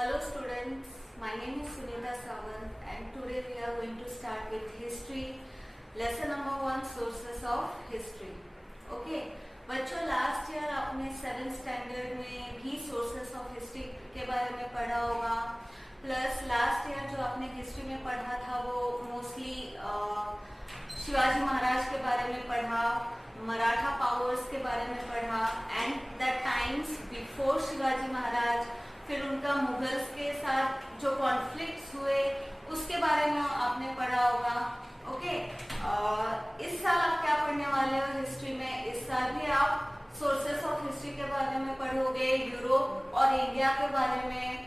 Hello students, my name is Sunita Sawant and today we are going to start with history, lesson number 1 sources of history. Okay, बच्चों last year आपने 7th standard में भी sources of history के बारे में पढ़ा होगा, plus last year जो आपने हिस्ट्री में पढ़ा था वो मोस्टली शिवाजी महाराज के बारे में पढ़ा, मराठा पावर्स के बारे में पढ़ा and the times before Shivaji Maharaj, फिर उनका मुगल्स के साथ जो कॉन्फ्लिक्ट्स हुए उसके बारे में आपने पढ़ा होगा. ओके, इस साल आप क्या पढ़ने वाले हो हिस्ट्री में? इस साल भी आप सोर्सेस ऑफ हिस्ट्री के बारे में पढ़ोगे, यूरोप और इंडिया के बारे में,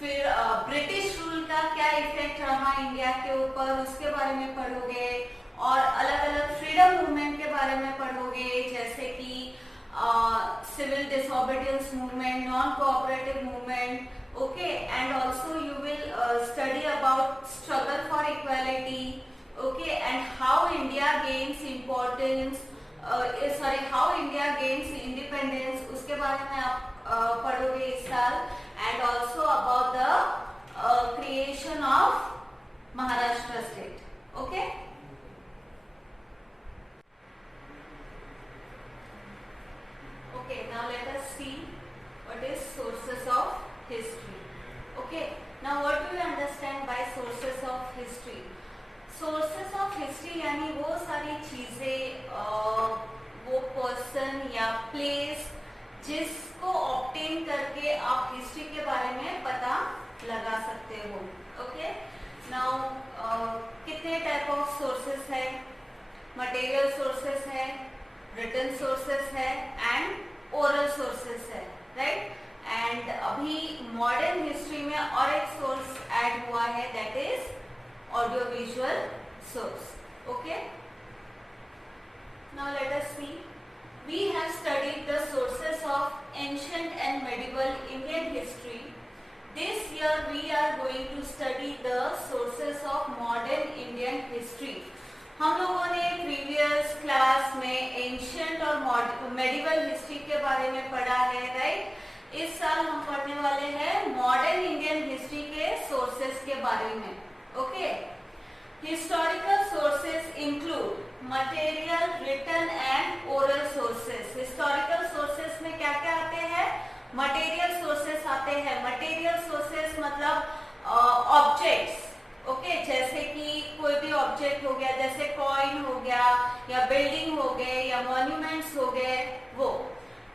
फिर ब्रिटिश रूल का क्या इफेक्ट रहा इंडिया के ऊपर उसके बारे में पढ़ोगे, और अलग अलग फ्रीडम मूवमेंट के बारे में पढ़ोगे जैसे कि civil disobedience movement, non-cooperative movement, okay, and also you will study about struggle for equality, okay, and how India gains importance, how India gains independence, उसके बारे में आप पढ़ोगे इस साल, and also about the creation of Maharashtra state, okay. Okay, now let us see what is sources of history. Okay, now what do you understand by sources of history? Sources of history यानी वो सारी चीजें, वो person या place जिसको obtain करके आप history के बारे में पता लगा सकते हो. ओके, नाउ कितने टाइप ऑफ सोर्सेस है? मटेरियल सोर्सेस है, रिटन सोर्सेस है एंड ओरल सोर्सेस है, राइट. एंड अभी मॉडर्न हिस्ट्री में और एक सोर्स ऐड हुआ है, that is audio visual source. Okay, now let us see. We have studied the sources of ancient and medieval Indian history. This year we are going to study the sources of modern Indian history. हम लोगों ने previous class में ancient और medieval history के बारे में पढ़ा है, राइट. इस साल हम पढ़ने वाले हैं मॉडर्न इंडियन हिस्ट्री के सोर्सेस के बारे में. Okay, historical sources include material, written and oral sources. Historical sources में क्या क्या आते हैं? मटेरियल सोर्सेस आते हैं. मटेरियल सोर्सेस मतलब ऑब्जेक्ट्स, ओके, जैसे कि कोई भी ऑब्जेक्ट हो गया, जैसे कॉइन हो गया या बिल्डिंग हो गए या मॉन्यूमेंट्स हो गए, वो.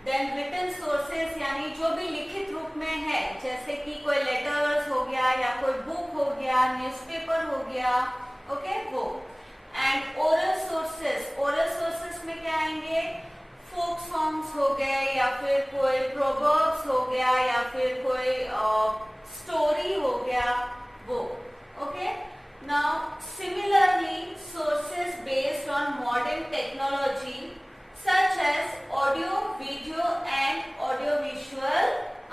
देन रिटन सोर्सेस यानी जो भी लिखित रूप में है, जैसे कि कोई लेटर्स हो गया या कोई बुक हो गया, न्यूज़पेपर हो गया, ओके, वो. And oral sources, oral sources में क्या आएंगे? फोक सॉन्ग्स हो गए या फिर कोई प्रोवर्ब्स हो गया या फिर कोई स्टोरी हो गया, वो. Okay, now similarly sources based on modern technology such as audio, video and audiovisual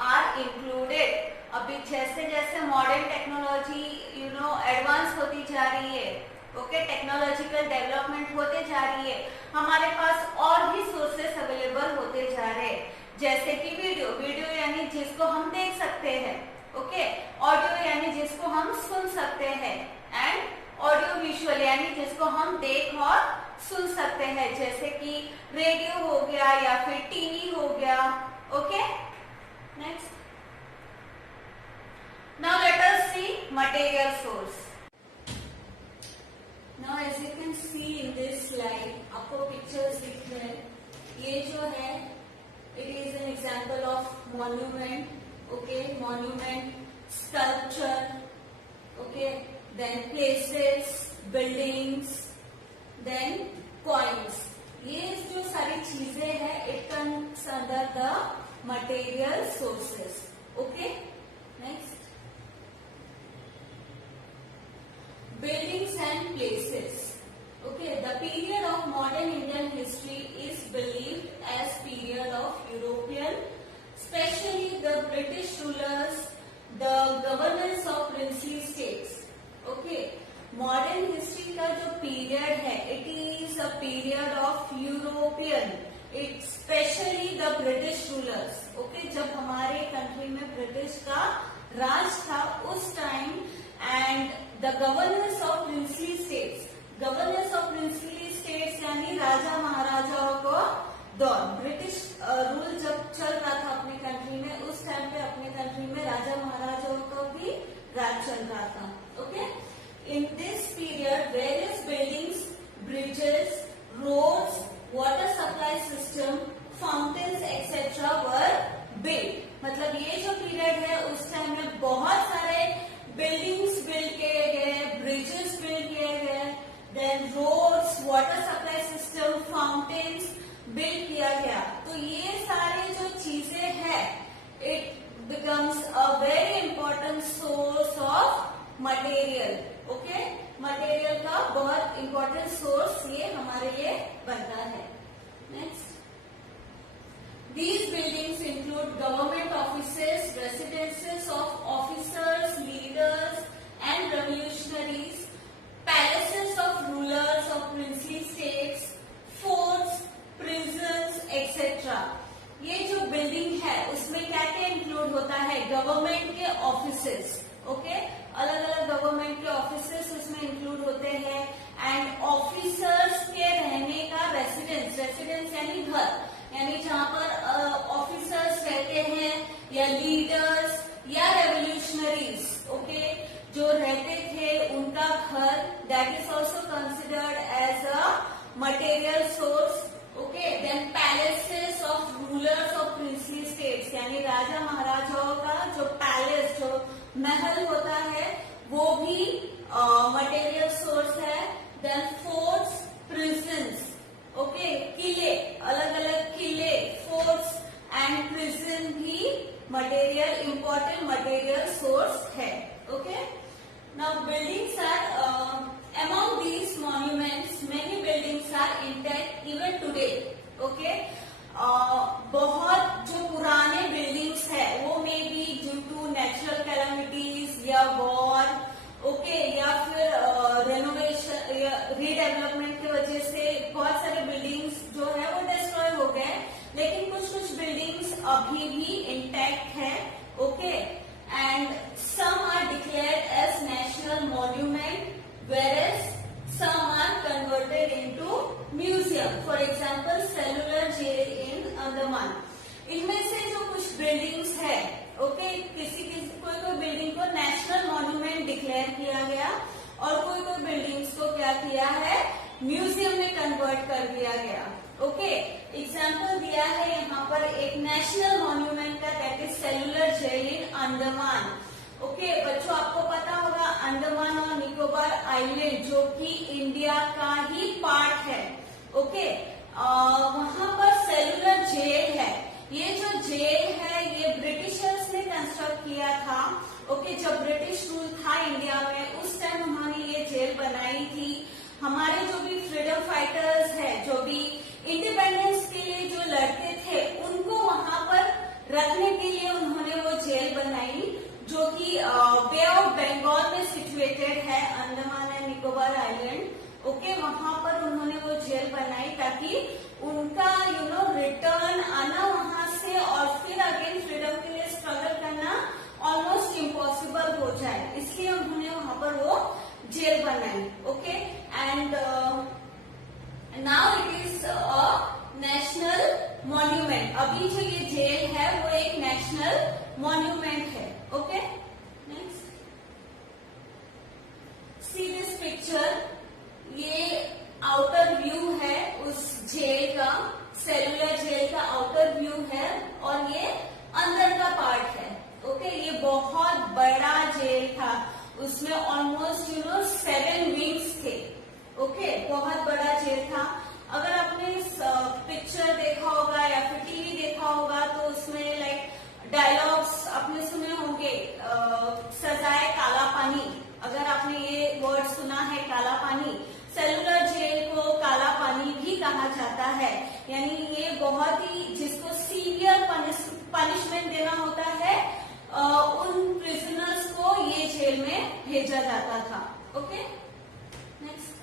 are included. अभी जैसे जैसे मॉडर्न टेक्नोलॉजी एडवांस होती जा रही है, ओके, टेक्नोलॉजिकल डेवलपमेंट होते जा रही है, हमारे पास और भी सोर्सेस अवेलेबल होते जा रहे हैं, जैसे कि वीडियो. वीडियो यानी जिसको हम देख सकते हैं, ओके. ऑडियो यानी जिसको हम सुन सकते हैं, एंड ऑडियो विजुअल यानी जिसको हम देख और सुन सकते हैं, जैसे कि रेडियो हो गया या फिर टीवी हो गया. Okay, next. Now let us see material source. Now as you can see in this slide, आपको पिक्चर्स दिख रहे हैं. ये जो है it is an example of monument. Okay, monument, sculpture, okay, then places, buildings, then coins. ये जो सारी चीजें हैं, it comes under the material sources. Okay, next. Buildings and places. Okay, the period of modern Indian history is believed as period of European, especially the British rulers, the governance of princely states. Okay, modern history का जो period है, it is a period of European, it especially the British rulers. Okay, जब हमारे country में British का राज था उस time, and the governance of princely states, governance of princely states यानी राजा महाराजाओं को दौर, ब्रिटिश रूल जब चल रहा था अपने कंट्री में, उस टाइम पे अपने कंट्री में राजा महाराजाओं का भी राज चल रहा था. Okay, in this period various buildings, bridges, roads, water supply system, fountains etcetera were build. मतलब ये जो पीरियड है उस टाइम में बहुत सारे बिल्डिंग्स बिल्ड किए गए, ब्रिजेस बिल्ड किए गए, then roads, water supply system, fountains build किया गया. तो ये सारी जो चीजें हैं, it becomes a very important source of material. Okay, material का बहुत इंपॉर्टेंट सोर्स ये हमारे लिए बनता है. Next, these buildings include government offices, residences of officers, leaders and revolutionaries, palaces of rulers of princely states, forts, prisons, etc. ये जो building है उसमें क्या क्या इंक्लूड होता है? गवर्नमेंट के ऑफिसेस. ओके, अलग अलग गवर्नमेंट के ऑफिसेस उसमें इंक्लूड होते हैं, एंड ऑफिसर्स के रहने का रेसिडेंस, रेसिडेंस यानी घर, यानी जहाँ पर ऑफिसर्स रहते हैं, या लीडर्स या रेवोल्यूशनरीज, ओके, जो रहते थे उनका घर, that is also considered as a material source. Okay, then palaces of rulers of princely states, यानी राजा महाराजाओं का जो पैलेस, जो महल होता है, वो भी मटेरियल सोर्स है. देन फोर्ट्स, प्रिजन्स, ओके, किले, अलग अलग किले, फोर्ट्स एंड प्रिजन भी मटेरियल, इंपॉर्टेंट मटेरियल सोर्स है. Okay, now buildings are among these monuments, many buildings are intact even today. Okay, बहुत जो पुराने बिल्डिंग्स है वो may be due to natural calamities या वॉर, ओके, या फिर रेनोवेशन या रीडेवलपमेंट की वजह से बहुत सारे बिल्डिंग्स जो है वो डिस्ट्रॉय हो गए, लेकिन कुछ कुछ बिल्डिंग्स अभी भी इंटैक्ट है. Okay, and some are declared as national monument, whereas some are converted into museum. For example, cellular jail in Andaman. इनमें से जो कुछ बिल्डिंग्स है, ओके, कोई बिल्डिंग को नेशनल मॉन्यूमेंट डिक्लेयर किया गया और कोई बिल्डिंग्स को क्या किया है, म्यूजियम में कन्वर्ट कर दिया गया. ओके, एग्जाम्पल दिया है यहाँ पर एक नेशनल मॉन्यूमेंट का, that is cellular jail in Andaman. Okay, बच्चों आपको पता होगा अंडमान और निकोबार आइलैंड जो कि इंडिया का ही पार्ट है. ओके, वहां पर सेलुलर जेल है. ये जो जेल है ये ब्रिटिशर्स ने कंस्ट्रक्ट किया था. ओके, जब ब्रिटिश रूल था इंडिया में उस टाइम उन्होंने ये जेल बनाई थी. हमारे जो भी फ्रीडम फाइटर्स है, जो भी इंडिपेंडेंस के लिए जो लड़ते थे, उनको वहां पर रखने के लिए उन्होंने वो जेल बनाई, जो कि बे ऑफ बंगाल में सिचुएटेड है, Andaman and Nicobar island. Okay, वहां पर उन्होंने वो जेल बनाई ताकि उनका रिटर्न आना वहां से और फिर अगेन फ्रीडम के लिए स्ट्रगल करना ऑलमोस्ट इम्पॉसिबल हो जाए, इसलिए उन्होंने वहां पर वो जेल बनाई. Okay, and now it is a national monument. अभी जो ये जेल है वो एक नेशनल मॉन्यूमेंट है. Okay, next, C this picture. ये आउटर व्यू है उस जेल का, सेलुलर जेल का आउटर व्यू है, और ये अंदर का पार्ट है. ओके, ये बहुत बड़ा जेल था, उसमें ऑलमोस्ट 7 विंग्स थे. ओके, बहुत बड़ा जेल था. अगर आपने पिक्चर देखा होगा या फिर टीवी देखा होगा तो उसमें लाइक डायलॉग्स आपने सुने होंगे, सजाए काला पानी. अगर आपने ये वर्ड सुना है काला पानी, सेलुलर जेल को काला पानी भी कहा जाता है. यानी ये बहुत ही, जिसको सीवियर पनिशमेंट देना होता है, उन प्रिजनर्स को ये जेल में भेजा जाता था. Okay, next.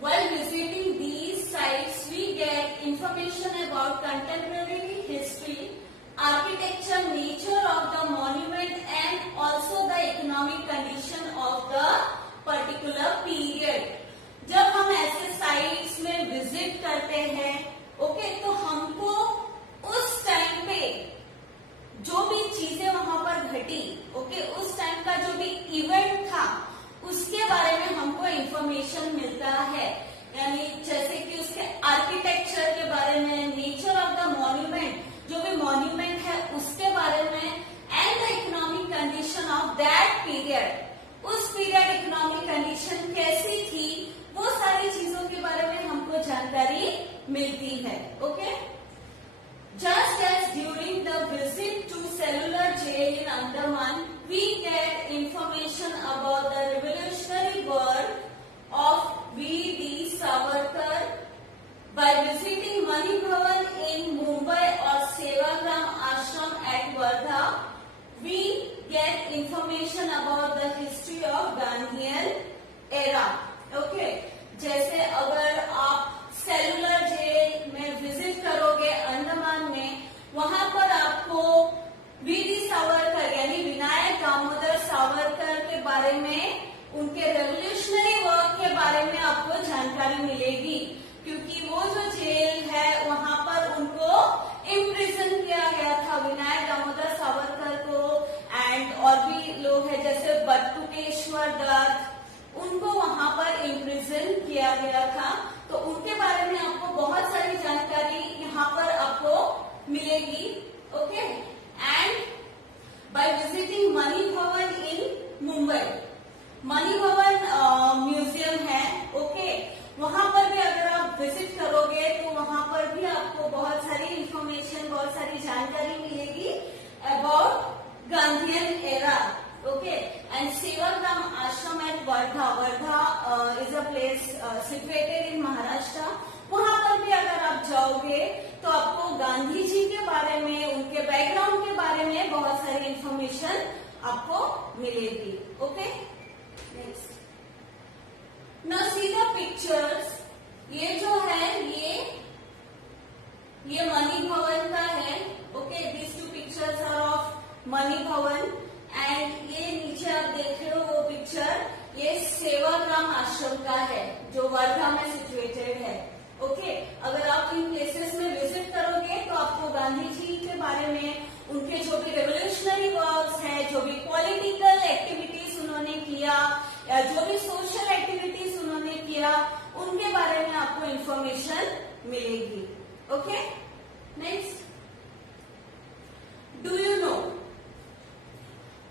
While visiting these sites, we get information about contemporary history गए हैं। ओके, तो हमको उस टाइम पे जो भी चीजें वहां पर घटी, ओके, उस टाइम का जो भी इवेंट था उसके बारे में हमको इंफॉर्मेशन मिलता है। यानी जैसे कि उसके आर्किटेक्चर के बारे में, नेचर ऑफ द मॉन्यूमेंट, जो भी मॉन्यूमेंट है उसके बारे में, and the economic condition of that period, उस पीरियड इकोनॉमिक कंडीशन कैसी थी, वो सारी चीजों के बारे में हमको जानकारी मिलती है। Okay, just as during the visit to cellular jail in Andaman, we get information about the revolutionary work of V.D. Savarkar by visiting Mani Bhavan in Mumbai or Sevagram Ashram at Wardha. We get information about the history of Gandhian era. Okay, जैसे अगर आप cellular jail में visit करोगे अंडमान में, वहां पर आपको VD. Savarkar यानी विनायक दामोदर सावरकर के बारे में, उनके रेवोल्यूशनरी वर्क के बारे में आपको जानकारी मिलेगी, क्योंकि वो जो जेल है वहां पर उनको इम्प्रिजन किया गया था, विनायक दामोदर सावरकर को, एंड और भी लोग हैं जैसे बटुकेश्वर दत्त, उनको वहां पर इम्प्रिजन किया गया था। तो उनके बारे में आपको बहुत सारी जानकारी यहाँ पर आपको मिलेगी। ओके, एंड बाय विजिटिंग मणि भवन इन मुंबई, मणि भवन म्यूजियम है। ओके, वहां पर भी अगर आप विजिट करोगे तो वहां पर भी आपको बहुत सारी इंफॉर्मेशन, बहुत सारी जानकारी मिलेगी about Gandhian era. Okay, and Sevagram Ashram at Wardha, Wardha is a place situated in Maharashtra. वहां पर भी अगर आप जाओगे तो आपको गांधी जी के बारे में, उनके बैकग्राउंड के बारे में बहुत सारी इंफॉर्मेशन आपको मिलेगी। Okay, next, now see the pictures. ये जो है ये मणि भवन का है। Okay, this two pictures are of Mani Bhavan, and ये नीचे आप देख रहे हो वो पिक्चर, ये सेवाग्राम आश्रम का है जो वर्धा में सिचुएटेड है। ओके, अगर आप इन प्लेसेस में विजिट करोगे तो आपको गांधी जी के बारे में, उनके जो भी रेवोल्यूशनरी वर्क्स हैं, जो भी पॉलिटिकल एक्टिविटीज उन्होंने किया या जो भी सोशल एक्टिविटीज उन्होंने किया, उनके बारे में आपको इंफॉर्मेशन मिलेगी। Okay, next, do you know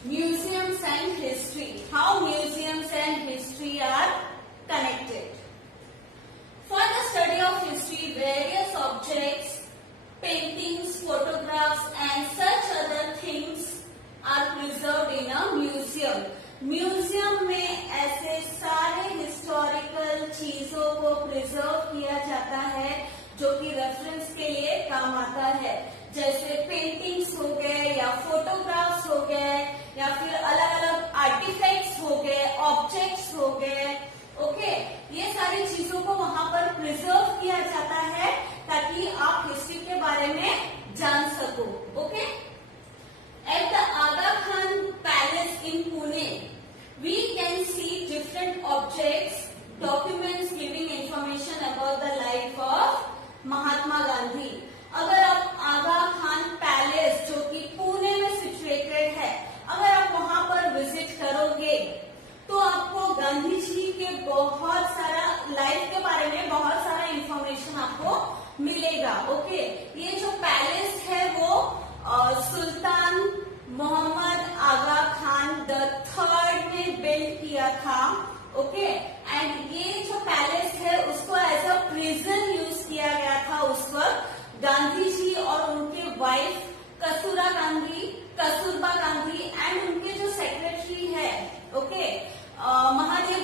museums and history, how museums and history are connected? For the study of history, various objects, paintings, photographs and such other things are preserved in a museum. Museum में ऐसे सारे historical चीजों को preserve किया जाता है जो कि रेफरेंस के लिए काम आता है, जैसे पेंटिंग्स हो गए या फोटोग्राफ्स हो गए या फिर अलग अलग आर्टिफैक्ट्स हो गए, ऑब्जेक्ट्स हो गए। ओके, ये सारी चीजों को वहां पर प्रिजर्व किया जाता है ताकि आप हिस्ट्री के बारे में जान सको। Okay, at the Aga Khan palace in Pune we can see different objects, documents giving information about the life of Mahatma Gandhi. अगर आप आगा खान पैलेस जो कि पुणे में सिचुएटेड है, अगर आप वहां पर विजिट करोगे तो आपको गांधी जी के बहुत सारा लाइफ के बारे में बहुत सारा इंफॉर्मेशन आपको मिलेगा। ओके, ये जो पैलेस है वो सुल्तान मोहम्मद आगा खान द थर्ड ने बिल्ड किया था। ओके, एंड ये जो पैलेस है उसको एज अ प्रिजन यूज किया गया था उस वक्त। गांधी जी और उनके वाइफ कस्तूरबा गांधी एंड उनके जो सेक्रेटरी है, ओके, महादेव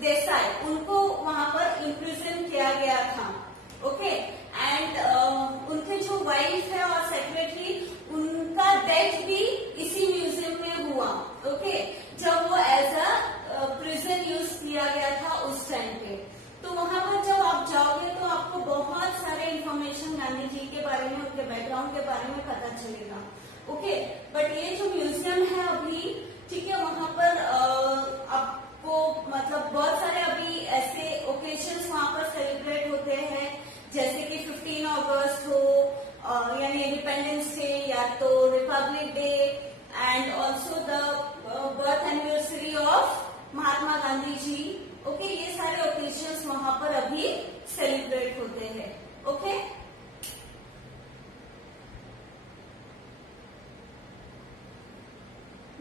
देसाई, उनको वहां पर इम्प्रिजन किया गया था। ओके, एंड उनके जो वाइफ है और सेक्रेटरी, उनका डेथ भी इसी म्यूजियम में हुआ। ओके, जब वो एज अ प्रिजन यूज किया गया था उस टाइम पे। तो वहां पर जब आप जाओगे तो आपको बहुत सारे इंफॉर्मेशन गांधी जी के बारे में, उनके बैकग्राउंड के बारे में पता चलेगा। ओके, बट ये जो म्यूजियम है अभी, ठीक है, वहां पर आपको मतलब बहुत सारे अभी ऐसे ओकेजन्स वहां पर सेलिब्रेट होते हैं जैसे कि 15 अगस्त हो यानी इंडिपेंडेंस डे, या तो republic day, and also the birth anniversary of Mahatma Gandhi ji. Okay, ये सारे ओकेजन्स वहां पर अभी सेलिब्रेट होते हैं। Okay,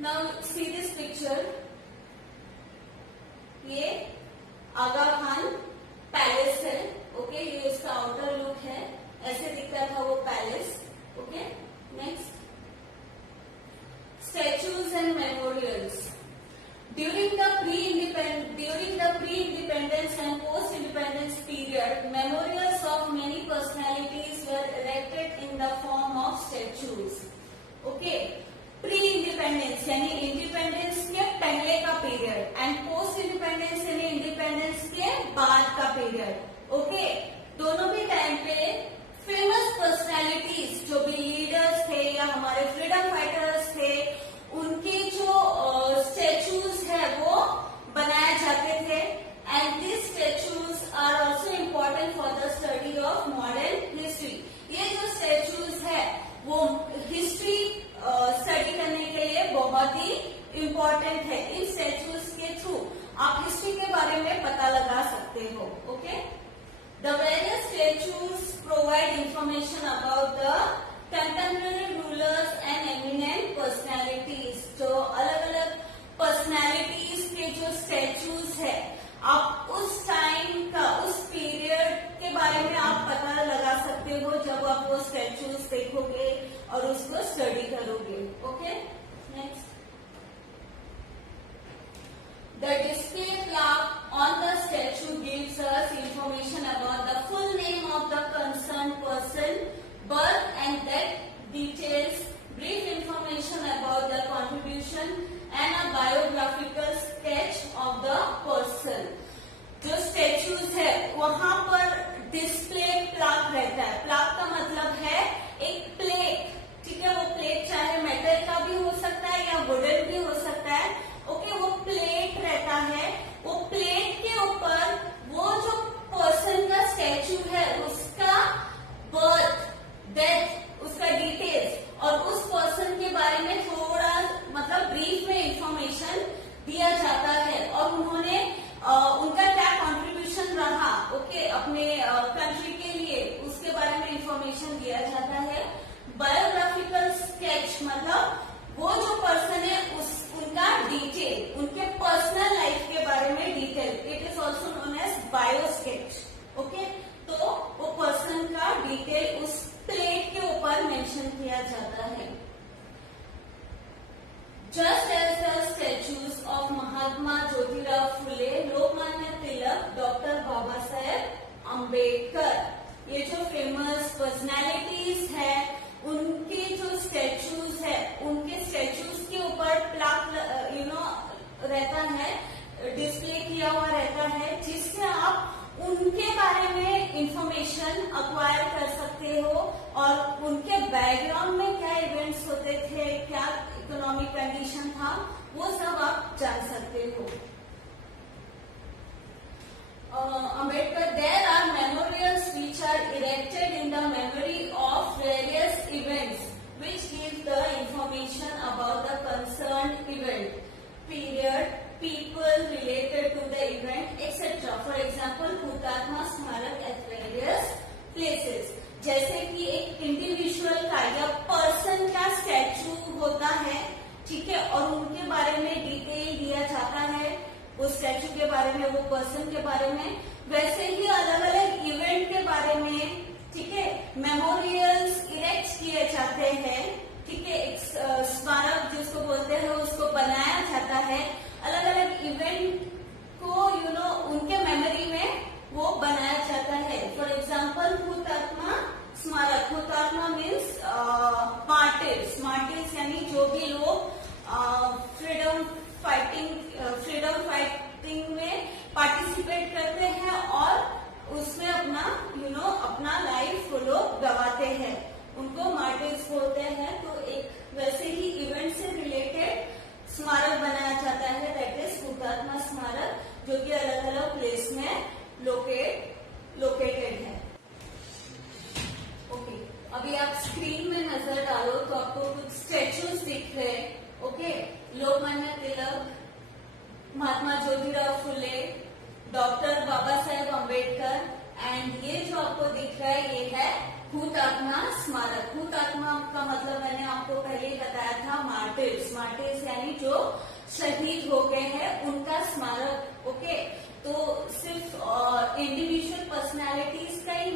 now see this picture. ये आगा खान पैलेस है। ओके, ये इसका आउटर लुक है, ऐसे दिखता था वो palace. Okay, next, statues and memorials. During the pre-independence and post-independence period, memorials of many personalities were erected in the form of statues. Okay, pre-independence यानी इंडिपेंडेंस के पहले का पीरियड, एंड पोस्ट-इंडिपेंडेंस यानी इंडिपेंडेंस के बाद का पीरियड। ओके, दोनों भी टाइम पे फेमस पर्सनैलिटीज जो भी लीडर्स थे या हमारे फ्रीडम फाइटर्स थे, उनके जो स्टैचूज है वो बनाए जाते थे। And this statues are also important for the study of modern history. ये जो स्टैचूज है वो हिस्ट्री स्टडी करने के लिए बहुत ही इम्पोर्टेंट है। इन स्टैचूज के थ्रू आप हिस्ट्री के बारे में पता लगा सकते हो। Okay, the various statues provide information about the contemporary rulers and eminent personalities. जो अलग अलग पर्सनैलिटीज के जो स्टैचूज है, आप उस टाइम का, उस पीरियड के बारे में आप पता लगा सकते हो जब आप वो स्टैचूज देखोगे और उसको स्टडी करोगे। Okay, next, the display plaque on the statue gives us information about the full name of the concern person, birth and death details, brief information about the contribution and a biographical sketch of the person। जो statues है वहां पर display plaque रहता है। Plaque का मतलब है एक प्लेट, ठीक है, वो प्लेट चाहे मेटल का भी हो सकता है या वुडन भी हो सकता है। ओके, वो प्लेट रहता है, वो प्लेट के ऊपर वो जो पर्सन का स्टैचू है उसका बर्थ, डेथ, उसका डिटेल्स और उस पर्सन के बारे में थोड़ा मतलब ब्रीफ में इंफॉर्मेशन दिया जाता है, और उन्होंने उनका क्या कंट्रीब्यूशन रहा, ओके, अपने कंट्री के लिए, उसके बारे में इंफॉर्मेशन दिया जाता है। बायोग्राफिकल स्केच मतलब वो जो पर्सन है उनका डिटेल, उनके पर्सनल लाइफ के बारे में detail. It is also known as bio sketch. Okay, तो वो पर्सन का डिटेल उस प्लेट के ऊपर मेंशन किया जाता है। Just as the statues of Mahatma Jyotirao Phule, Lokmanya Tilak, doctor Baba Saheb Ambedkar, ये जो फेमस पर्सनैलिटीज है उनके जो स्टैचूज है, उनके स्टैचूज के ऊपर प्लाक रहता है, डिस्प्ले किया हुआ रहता है, जिससे आप उनके बारे में इंफॉर्मेशन अक्वायर कर सकते हो और उनके बैकग्राउंड में क्या इवेंट्स होते थे, क्या इकोनॉमिक कंडीशन था, वो सब आप जान सकते हो। Ambedkar, there are memorials which are erected in the memory of various events which give the information about the concerned event, period, people related to the event, etc. For example, हुतात्मा स्मारक at various places। जैसे कि एक individual का या person का statue होता है, ठीक है, और उनके बारे में डिटेल दिया जाता है, उस स्टैचू के बारे में, वो पर्सन के बारे में। वैसे ही अलग अलग इवेंट के बारे में, ठीक है, मेमोरियल्स इरेक्ट किए जाते हैं, ठीक है, एक स्मारक जिसको बोलते हैं उसको बनाया जाता है। अलग अलग इवेंट को उनके मेमोरी में वो बनाया जाता है। फॉर एग्जाम्पल, हुतात्मा स्मारक, हुतात्मा मीन्स मार्टिर्स, मार्टिर्स यानी जो भी लोग फ्रीडम फाइटिंग में पार्टिसिपेट करते हैं और उसमें अपना लाइफ वो लोग गवाते हैं, उनको मार्टिर्स बोलते हैं। तो एक वैसे ही इवेंट से रिलेटेड स्मारक बनाया जाता है, दैट इज हुतात्मा स्मारक, जो कि अलग अलग प्लेस में लोकेटेड है। स्क्रीन में नजर डालो तो आपको कुछ स्टेचूज दिख रहे हैं। Okay, Lokmanya Tilak, Mahatma Jyotirao Phule, doctor Baba Saheb Ambedkar, and ये जो आपको दिख रहा है ये है हुतात्मा स्मारक। हुतात्मा का मतलब मैंने आपको पहले ही बताया था, मार्टिर्स। मार्टिर्स यानी जो शहीद हो गए हैं उनका स्मारक। ओके, तो सिर्फ इंडिविजुअल पर्सनालिटीज का ही